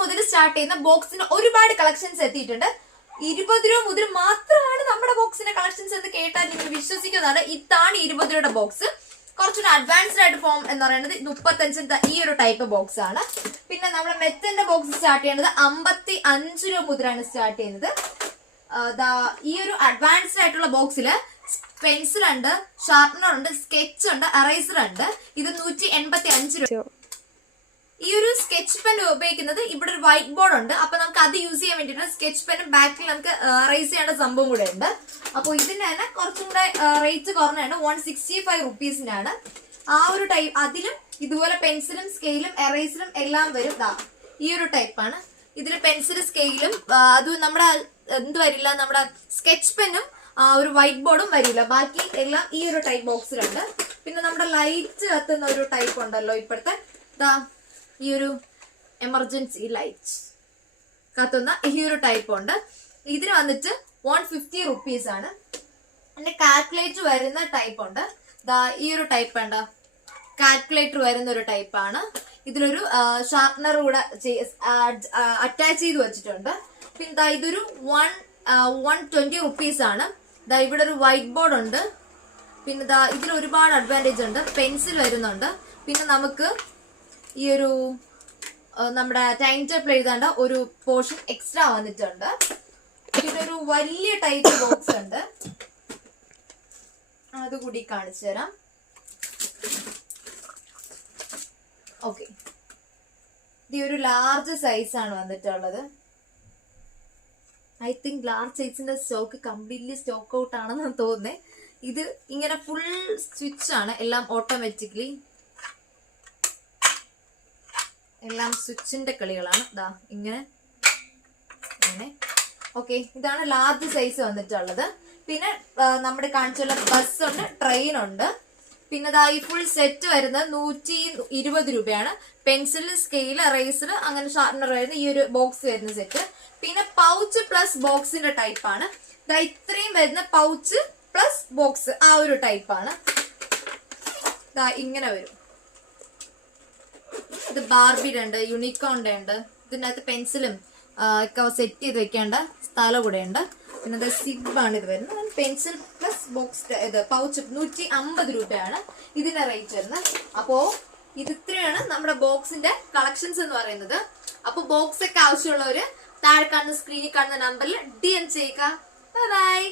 മുതൽ സ്റ്റാർട്ട് ചെയ്യുന്ന ബോക്സിന് ഒരുപാട് കളക്ഷൻസ് എത്തിയിട്ടുണ്ട്. 20 രൂപ മുതൽ മാത്രമാണ് നമ്മുടെ ബോക്സിന്റെ കളക്ഷൻസ് എന്ന് കേട്ടാൽ നിങ്ങൾ വിശ്വസിക്കുന്നതാണ്. ഇതാണ് 20 രൂപയുടെ ബോക്സ്. കുറച്ചൊരു അഡ്വാൻസ്ഡ് ആയിട്ട് ഫോം എന്ന് പറയുന്നത് 35 ഈ ഒരു ടൈപ്പ് ബോക്സ് ആണ്. പിന്നെ നമ്മുടെ മെത്തിന്റെ ബോക്സ് സ്റ്റാർട്ട് ചെയ്യുന്നത് 55 രൂപ മുതലാണ് സ്റ്റാർട്ട് ചെയ്യുന്നത്. ഈ ഒരു അഡ്വാൻസ്ഡ് ആയിട്ടുള്ള ബോക്സിൽ പെൻസിൽ ഉണ്ട്, ഷാർപ്പനർ ഉണ്ട്, സ്കെച്ച് ഉണ്ട്, എറൈസർ ഉണ്ട്. ഇത് 185 രൂപ. ഈ ഒരു സ്കെച്ച് പെൻ ഉപയോഗിക്കുന്നത് ഇവിടെ ഒരു വൈറ്റ് ബോർഡ് ഉണ്ട്. അപ്പൊ നമുക്ക് അത് യൂസ് ചെയ്യാൻ വേണ്ടിയിട്ട് സ്കെച്ച് പെനും ബാക്കിൽ നമുക്ക് എറൈസ് ചെയ്യേണ്ട സംഭവം കൂടെ ഉണ്ട്. അപ്പൊ ഇതിന് തന്നെ കുറച്ചും കൂടെ റേറ്റ് കുറഞ്ഞാണ്. 165 റുപ്പീസിനാണ് ആ ഒരു ടൈപ്പ്. അതിലും ഇതുപോലെ പെൻസിലും സ്കെയിലും എറൈസറും എല്ലാം വരും. ഈ ഒരു ടൈപ്പാണ്. ഇതിൽ പെൻസിൽ സ്കെയിലും അത് നമ്മുടെ എന്ത് വരില്ല, നമ്മുടെ സ്കെച്ച് പെന്നും ഒരു വൈറ്റ് ബോർഡും വരില്ല. ബാക്കി എല്ലാം ഈ ഒരു ടൈപ്പ് ബോക്സിലുണ്ട്. പിന്നെ നമ്മുടെ ലൈറ്റ് കത്തുന്ന ഒരു ടൈപ്പ് ഉണ്ടല്ലോ ഇപ്പോഴത്തെ, ഈ ഒരു എമർജൻസി ലൈറ്റ് കത്തുന്ന ഈ ഒരു ടൈപ്പ് ഉണ്ട്. ഇതിന് വന്നിട്ട് 150 റുപ്പീസ് ആണ്. പിന്നെ കാൽക്കുലേറ്റർ വരുന്ന ടൈപ്പ് ഉണ്ട്. ഈ ഒരു ടൈപ്പ് ഉണ്ട്, കാൽക്കുലേറ്റർ വരുന്ന ഒരു ടൈപ്പാണ്. ഇതിലൊരു ഷാർപ്പനർ കൂടെ അറ്റാച്ച് ചെയ്ത് വെച്ചിട്ടുണ്ട്. പിന്നെ ഇതൊരു 120 റുപ്പീസ് ആണ്. ഇവിടെ ഒരു വൈറ്റ് ബോർഡ് ഉണ്ട്. പിന്നെ ഇതിൽ ഒരുപാട് അഡ്വാൻറ്റേജ് ഉണ്ട്. പെൻസിൽ വരുന്നുണ്ട്. പിന്നെ നമുക്ക് ഈ ഒരു നമ്മുടെ ടൈം ടേബിൾ എഴുതാണ്ട ഒരു പോർഷൻ എക്സ്ട്രാ വന്നിട്ടുണ്ട്. പിന്നെ ഒരു വലിയ ടൈപ്പ് ബോക്സ് ഉണ്ട്, അതുകൂടി കാണിച്ചു തരാം. ഓക്കെ, ഇത് ഒരു ലാർജ് സൈസ് ആണ് വന്നിട്ടുള്ളത്. ഐ തിങ്ക് ലാർജ് സൈസിന്റെ സ്റ്റോക്ക് കംപ്ലീറ്റ്ലി സ്റ്റോക്ക് ഔട്ട് ആണെന്ന് തോന്നുന്നേ. ഇത് ഇങ്ങനെ ഫുൾ സ്വിച്ച് ആണ്, എല്ലാം ഓട്ടോമാറ്റിക്കലി, എല്ലാം സ്വിച്ചിന്റെ കളികളാണ്. ഇങ്ങനെ ഇങ്ങനെ. ഓക്കെ, ഇതാണ് ലാർജ് സൈസ് വന്നിട്ടുള്ളത്. പിന്നെ നമ്മുടെ കാണിച്ചുള്ള ബസ് ഉണ്ട്, ട്രെയിൻ ഉണ്ട്. പിന്നെ ഈ ഫുൾ സെറ്റ് വരുന്നത് 120 രൂപയാണ്. പെൻസിൽ, സ്കെയിൽ, എറൈസർ, അങ്ങനെ ഷാർപ്പനർ വരുന്ന ഈ ഒരു ബോക്സ് വരുന്ന സെറ്റ്. പിന്നെ പൗച്ച് പ്ലസ് ബോക്സിന്റെ ടൈപ്പാണ്. ഇത്രയും വരുന്ന പൗച്ച് പ്ലസ് ബോക്സ് ആ ഒരു ടൈപ്പാണ്. ഇങ്ങനെ വരും. ഇത് ബാർബിയുടെ ഉണ്ട്, യൂണിക്കോണിന്റെ ഉണ്ട്. ഇതിനകത്ത് പെൻസിലും ഒക്കെ സെറ്റ് ചെയ്ത് വെക്കേണ്ട സ്ഥലം കൂടെ ഉണ്ട്. പിന്നെ സിബാണ് ഇത് വരുന്നത്. പെൻസിൽ പ്ലസ് ബോക്സ് ഇത് പൗച്ച് 150 രൂപയാണ് ഇതിന്റെ റേറ്റ് വരുന്നത്. അപ്പോ ഇത് ഇത്രയാണ് നമ്മുടെ ബോക്സിന്റെ കളക്ഷൻസ് എന്ന് പറയുന്നത്. അപ്പൊ ബോക്സ് ഒക്കെ ആവശ്യമുള്ളവര് താഴെ കാണുന്ന സ്ക്രീനിൽ കാണുന്ന നമ്പറിൽ DM ചെയ്യുക. Bye bye.